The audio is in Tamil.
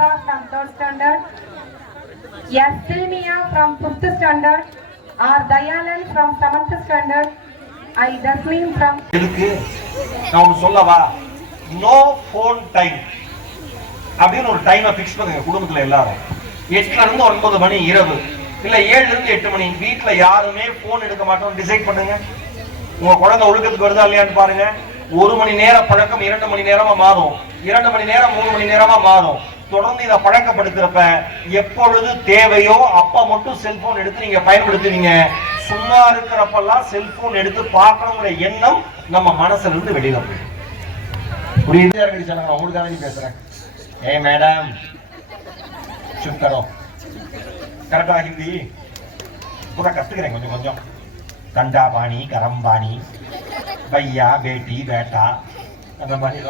Anamika from 3rd standard, S. Silmia from 5th standard, R. Dayalan from 7th standard, I. Dasmin from... இதுக்கு நான் சொல்லவா, நோ போன் டைம் அப்படின்னு ஒரு டைமை பிக்ஸ் பண்ணுங்க குடும்பத்துல எல்லாரும். 8ல இருந்து 9 மணி இரவு, இல்ல 7ல இருந்து 8 மணி, வீட்டுல யாருமே போன் எடுக்க மாட்டோம் டிசைட் பண்ணுங்க. உங்க குழந்தை ஒழுக்கத்துக்கு வருதா இல்லையான்னு பாருங்க. 1 மணி நேர பழக்கம் 2 மணி நேரமா மாறும், 2 மணி நேரம் 3 மணி நேரமா மாறும். தொடர்ந்து இதை பழக்கப்படுத்துறப்ப எப்பொழுது தேவையோ அப்ப மட்டும் செல்போன் எடுத்து நீங்க பயன்படுத்துவீங்க. சும்மா இருக்கிறப்பெல்லாம் செல்போன் எடுத்து பார்க்கணுங்கிற எண்ணம் நம்ம மனசுல இருந்து வெளியில போயிடும். புரியுது? சொல்லுங்க, உங்களுக்காக பேசுறேன். ஏ மேடம் சுப் கரோ, கரெக்டா ஹிந்தி கூட கத்துக்கிறேன் கொஞ்சம் கொஞ்சம். கண்டா பாணி, கரம் பாணி, பையா, பேட்டி, பேட்டா, அந்த மாதிரி